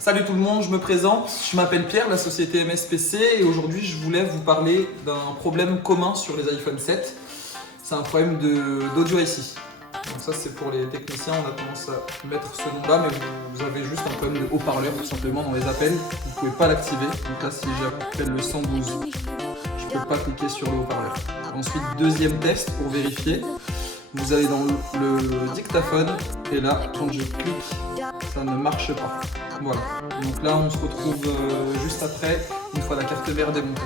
Salut tout le monde, je me présente, je m'appelle Pierre, la société MSPC et aujourd'hui je voulais vous parler d'un problème commun sur les iPhone 7. C'est un problème d'audio IC. Donc ça c'est pour les techniciens, on a tendance à mettre ce nom-là, mais vous avez juste un problème de haut-parleur tout simplement dans les appels. Vous ne pouvez pas l'activer, donc là si j'appelle le 112, je ne peux pas cliquer sur le haut-parleur. Ensuite, deuxième test pour vérifier. Vous allez dans le dictaphone et là, quand je clique, ça ne marche pas. Voilà. Donc là, on se retrouve juste après, une fois la carte mère démontée.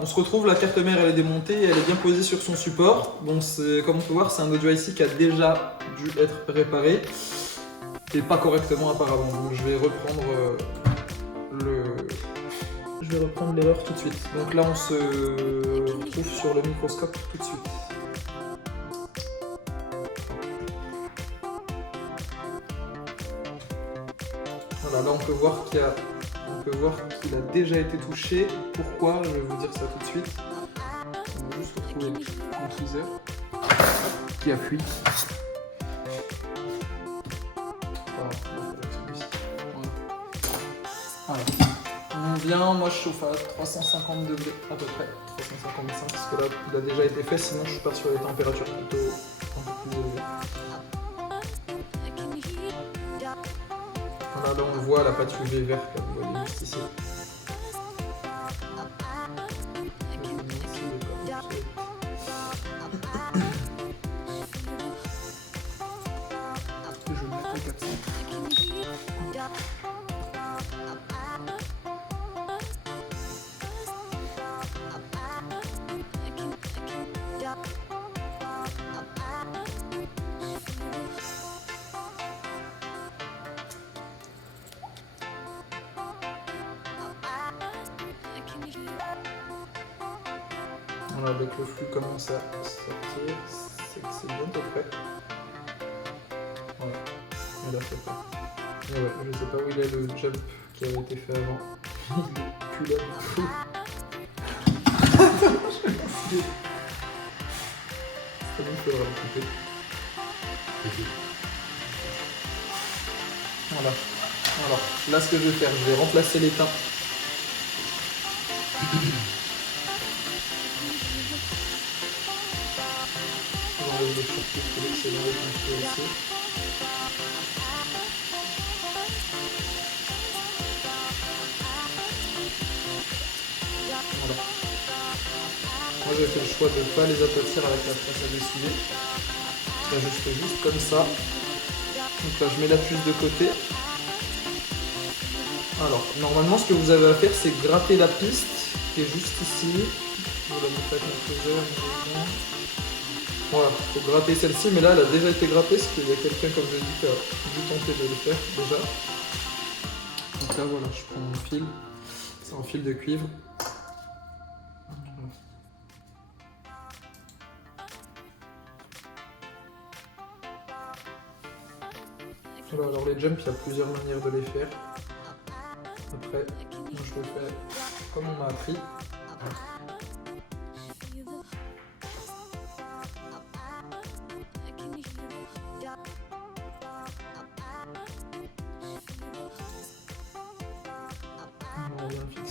On se retrouve, la carte mère elle est démontée, elle est bien posée sur son support. Donc comme on peut voir, c'est un audio IC qui a déjà dû être réparé et pas correctement apparemment. Donc je vais reprendre l'erreur tout de suite. Donc là on se retrouve sur le microscope tout de suite. Voilà, là on peut voir qu'il a déjà été touché. Pourquoi? Je vais vous dire ça tout de suite. On va juste retrouver mon tweezer qui a fui. Voilà. On vient, moi je chauffe à 350 degrés à peu près, 355 parce que là il a déjà été fait, sinon je pars sur les températures plutôt un peu plus élevées. Voilà, là on voit la pâte UV verte, là, vous voyez juste ici. Je vais mettre à 400. Voilà, dès que le flux commence à sortir, c'est que c'est bientôt prêt. Voilà, et là c'est prêt. Et ouais, je sais pas où il est le jump qui avait été fait avant. Il est plus là du tout. Attends, je vais essayer. C'est bon, il faudra le couper. Voilà. Alors, là ce que je vais faire, je vais remplacer l'étain. Le circuit pour accélérer comme je fais ici. Voilà. Moi j'ai fait le choix de ne pas les aplatir avec la pince à dessuyer. Là je fais juste comme ça. Donc là je mets la puce de côté. Alors normalement ce que vous avez à faire c'est gratter la piste qui est juste ici. Je vais la mettre avec mon tweezer. Voilà, il faut gratter celle-ci, mais là elle a déjà été grattée parce qu'il y a quelqu'un, comme je dis, qui a dû tenter de le faire déjà. Donc là voilà, je prends mon fil, c'est un fil de cuivre. Voilà, alors les jumps, il y a plusieurs manières de les faire. Après, moi je le fais comme on m'a appris.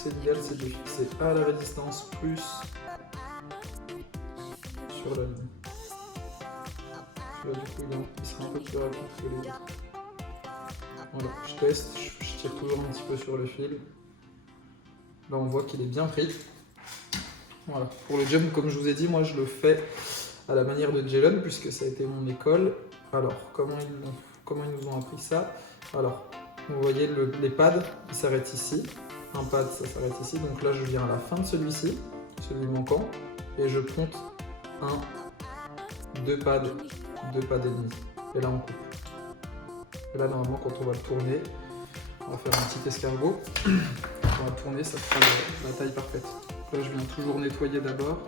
L'idéal c'est de fixer à la résistance plus sur la ligne. Là du coup il sera un peu plus rapide que les autres. Voilà, je teste, je tire toujours un petit peu sur le fil. Là on voit qu'il est bien pris. Voilà, pour le jump comme je vous ai dit, moi je le fais à la manière de Jalen puisque ça a été mon école. Alors comment ils nous ont appris ça? Alors vous voyez les pads, ils s'arrêtent ici. Un pad ça s'arrête ici, donc là je viens à la fin de celui-ci, celui manquant, et je compte 1, 2 pads et demi, et là on coupe. Et là normalement quand on va le tourner, on va faire un petit escargot, on va tourner, ça fera la taille parfaite. Donc là je viens toujours nettoyer d'abord.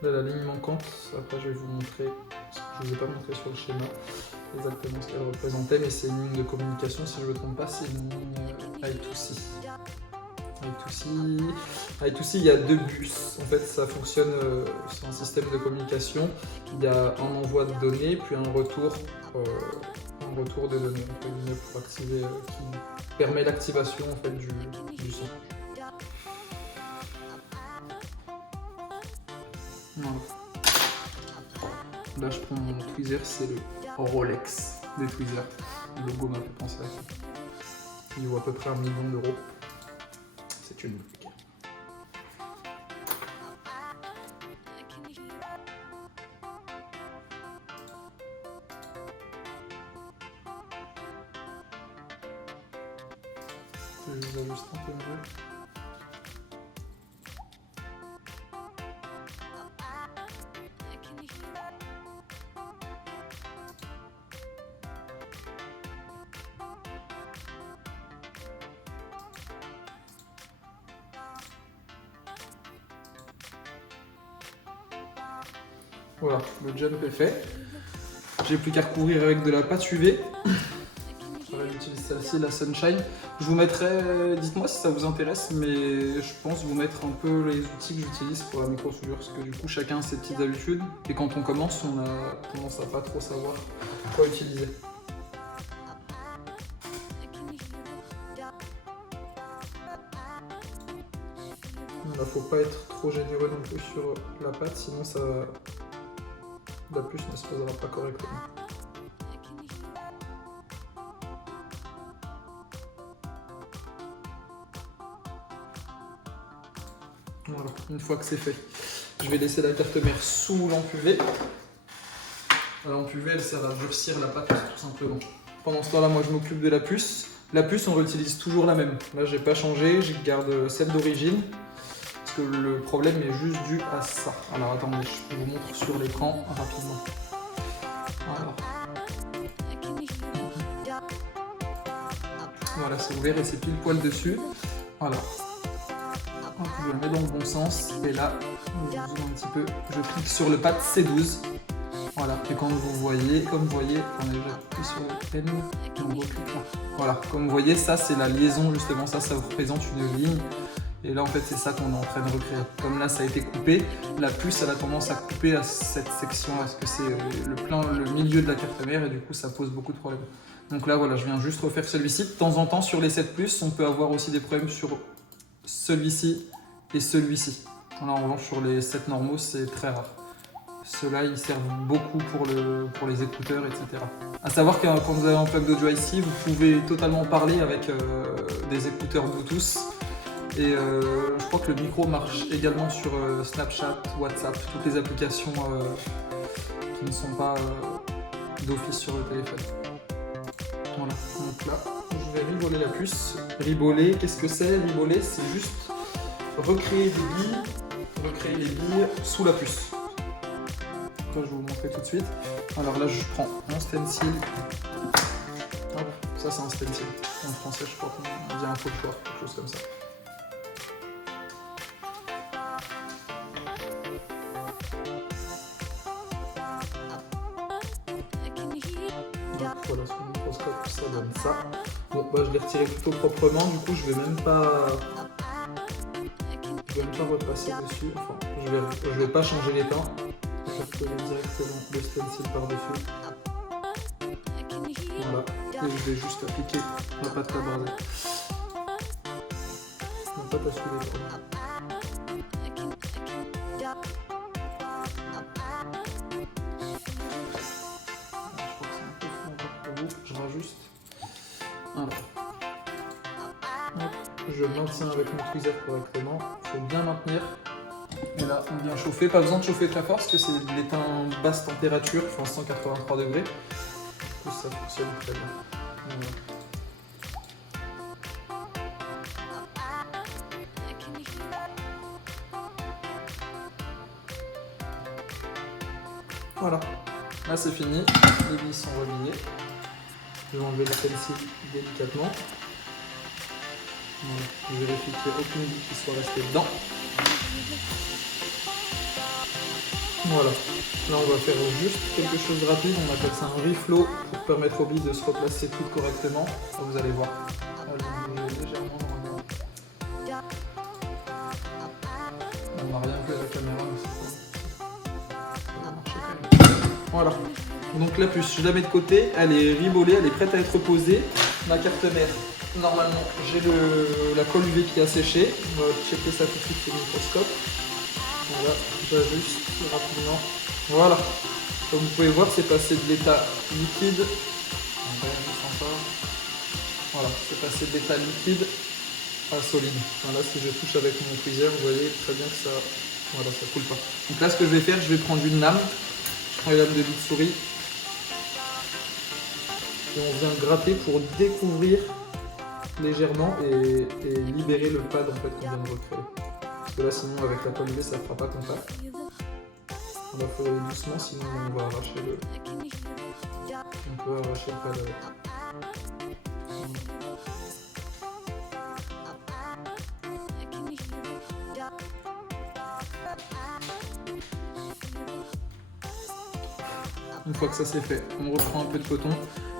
Là, la ligne manquante, après je vais vous montrer, je ne vous ai pas montré sur le schéma exactement ce qu'elle représentait, mais c'est une ligne de communication, si je ne me trompe pas, c'est une ligne I2C. I2C, il y a 2 bus. En fait, ça fonctionne, c'est un système de communication. Il y a un envoi de données, puis un retour de données, entre guillemets, pour activer, qui permet l'activation en fait, du son. Voilà. Là, je prends mon tweezer, c'est le Rolex des tweezers. Le logo m'a fait penser à ça. Il vaut à peu près 1 million d'euros. C'est une marque. Je vais les ajuster un peu mieux. Voilà, le jump est fait. J'ai plus qu'à recouvrir avec de la pâte UV. J'utilise celle-ci, la Sunshine. Je vous mettrai, dites-moi si ça vous intéresse, mais je pense vous mettre un peu les outils que j'utilise pour la micro-soudure, parce que du coup chacun a ses petites habitudes, et quand on commence, on a tendance à pas trop savoir quoi utiliser. Il ne faut pas être trop généreux non plus sur la pâte, sinon ça, la puce ne se posera pas correctement. Voilà, une fois que c'est fait, je vais laisser la carte mère sous lampe UV. La lampe UV, elle sert à durcir la pâte tout simplement. Pendant ce temps-là, moi je m'occupe de la puce. La puce, on réutilise toujours la même. Là, j'ai pas changé, je garde celle d'origine. Parce que le problème est juste dû à ça. Alors attendez, je vous montre sur l'écran rapidement. Voilà, c'est ouvert et c'est pile poil dessus. Voilà. Je le mets dans le bon sens et là, je zoome un petit peu, je clique sur le pad C12. Voilà, et quand vous voyez, comme vous voyez, attendez, j'appuie sur le N, et on reclique là. Voilà, comme vous voyez, ça c'est la liaison justement, ça vous représente une ligne. Et là en fait c'est ça qu'on est en train de recréer. Comme là ça a été coupé, la puce elle a tendance à couper à cette section là, parce que c'est le milieu de la carte mère et du coup ça pose beaucoup de problèmes. Donc là voilà, je viens juste refaire celui-ci. De temps en temps sur les 7 Plus, on peut avoir aussi des problèmes sur celui-ci et celui-ci. Là, en revanche, sur les 7 normaux, c'est très rare. Ceux-là, ils servent beaucoup pour les écouteurs, etc. A savoir que quand vous avez un plug d'audio ici, vous pouvez totalement parler avec des écouteurs Bluetooth. Et je crois que le micro marche également sur Snapchat, WhatsApp, toutes les applications qui ne sont pas d'office sur le téléphone. Voilà, donc là, je vais riboler la puce. Riboler, qu'est-ce que c'est? Riboler, c'est juste recréer les billes sous la puce. Ça, je vais vous montrer tout de suite. Alors là, je prends mon stencil. Hop, ça, c'est un stencil. En français, je crois qu'on dit un pochoir, quelque chose comme ça. Donc voilà, sur le microscope, ça donne ça. Bon, bah, je l'ai retiré plutôt proprement, du coup, je vais même pas repasser dessus. Enfin, je vais pas changer les teints. Je vais recoller directement le stencil par-dessus. Voilà, et je vais juste appliquer la pâte à braser. La pâte à souder. Je rajuste. Alors. Hop. Je maintiens avec mon tweezer correctement. Il faut bien maintenir. Et là, on vient chauffer. Pas besoin de chauffer très fort parce que c'est de l'étain basse température, enfin 183 degrés. Du coup, ça fonctionne très bien. Voilà. Là, c'est fini. Les billes sont reliées. Je vais enlever le stencil délicatement. Voilà. Je vérifie qu'il n'y ait aucune bille qui soit restée dedans. Voilà. Là, on va faire juste quelque chose de rapide. On appelle ça un reflow pour permettre aux billes de se replacer toutes correctement. Là, vous allez voir. Elles vont bouger légèrement normalement. On n'a rien vu à la caméra, mais ça va marcher quand même. Voilà. Donc la puce, je la mets de côté. Elle est ribolée, elle est prête à être posée. Ma carte mère, normalement, j'ai la colle UV qui a séché. On va checker ça tout de suite sur le microscope. Voilà, j'ajuste rapidement. Voilà. Comme vous pouvez voir, c'est passé de l'état liquide. Voilà, c'est passé de l'état liquide à solide. Enfin, là, si je touche avec mon tweezer, vous voyez très bien que ça, voilà, ça coule pas. Donc là, ce que je vais faire, je vais prendre une lame. Je prends une lame de bille de souris. Et on vient gratter pour découvrir légèrement et libérer le pad en fait qu'on vient de recréer. Parce que là, sinon, avec la colle UV, ça ne fera pas contact. On va faire doucement, sinon on va arracher le. On peut arracher le pad avec. Une fois que ça c'est fait, on reprend un peu de coton.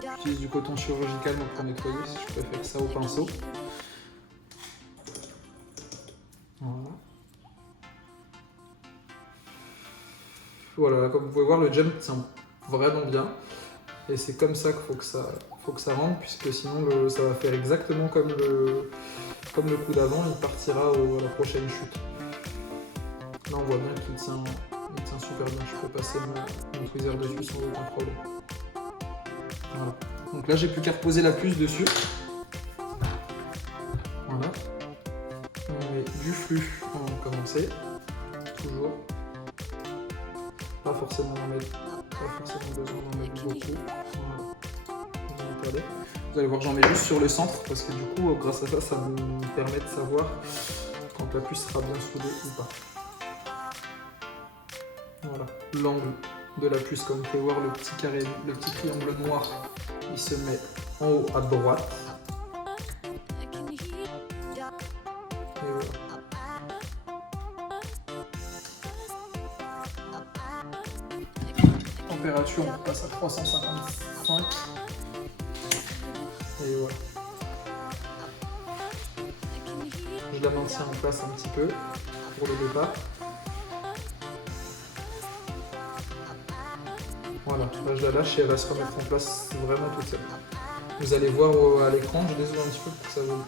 J'utilise du coton chirurgical pour nettoyer, je préfère ça au pinceau. Voilà. Voilà, comme vous pouvez voir, le gem tient vraiment bien. Et c'est comme ça qu'il faut que ça rentre, puisque sinon ça va faire exactement comme le coup d'avant, il partira à la prochaine chute. Là on voit bien qu'il tient super bien, je peux passer mon tweezer dessus sans aucun problème. Voilà. Donc là j'ai plus qu'à reposer la puce dessus. Voilà. On met du flux avant de commencer. Toujours. Pas forcément besoin d'en mettre beaucoup. Voilà. Vous allez voir, j'en mets juste sur le centre parce que du coup, grâce à ça, ça me permet de savoir quand la puce sera bien soudée ou pas. Voilà, l'angle de la puce, comme vous pouvez voir, le petit carré, le petit triangle noir, il se met en haut à droite. Et voilà. Température, on passe à 355. Et voilà. Je la maintiens en place un petit peu pour le départ. Voilà, là je la lâche et elle va se remettre en place vraiment toute seule. Vous allez voir à l'écran, je dézoome un petit peu pour que ça vous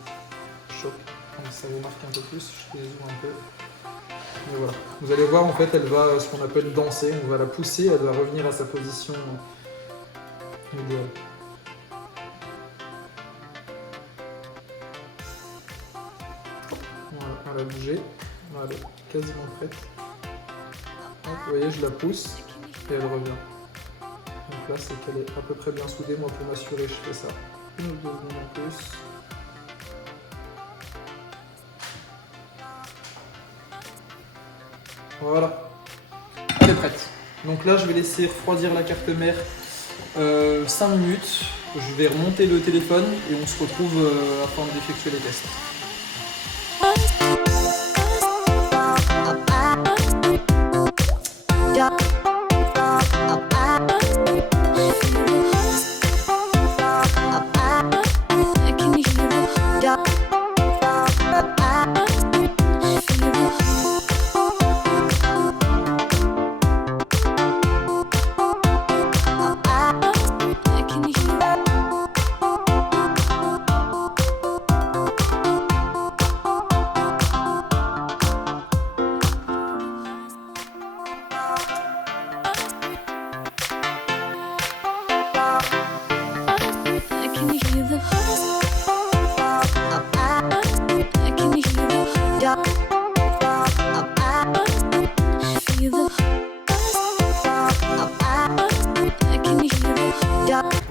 choque, donc ça vous marque un peu plus, je dézoome un peu. Et voilà. Vous allez voir, en fait, elle va ce qu'on appelle danser, on va la pousser, elle va revenir à sa position idéale. Voilà, elle a bougé, elle est quasiment prête. Donc, vous voyez, je la pousse et elle revient. Donc là, c'est qu'elle est à peu près bien soudée. Moi, pour m'assurer, je fais ça une ou deux secondes en plus. Voilà, elle est prête. Donc là, je vais laisser refroidir la carte mère 5 minutes. Je vais remonter le téléphone et on se retrouve afin d'effectuer les tests.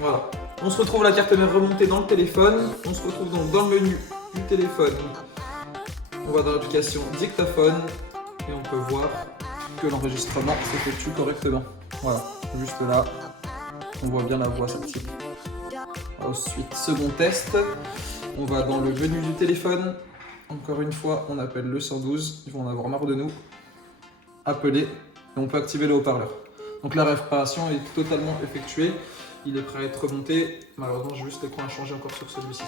Voilà, on se retrouve la carte mère remontée dans le téléphone, on se retrouve donc dans le menu du téléphone, on va dans l'application dictaphone et on peut voir que l'enregistrement s'effectue correctement. Voilà, juste là, on voit bien la voix s'active. Ensuite, second test, on va dans le menu du téléphone, encore une fois on appelle le 112, ils vont en avoir marre de nous, appeler, et on peut activer le haut-parleur. Donc la réparation est totalement effectuée. Il est prêt à être remonté. Malheureusement, j'ai juste l'écran à changer encore sur celui-ci.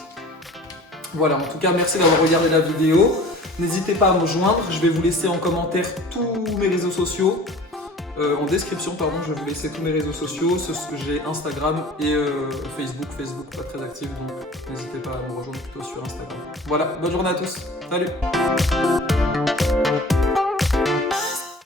Voilà, en tout cas, merci d'avoir regardé la vidéo. N'hésitez pas à me joindre. Je vais vous laisser en commentaire tous mes réseaux sociaux. En description, pardon, je vais vous laisser tous mes réseaux sociaux. J'ai Instagram et Facebook. Facebook, pas très actif, donc n'hésitez pas à me rejoindre plutôt sur Instagram. Voilà, bonne journée à tous. Salut!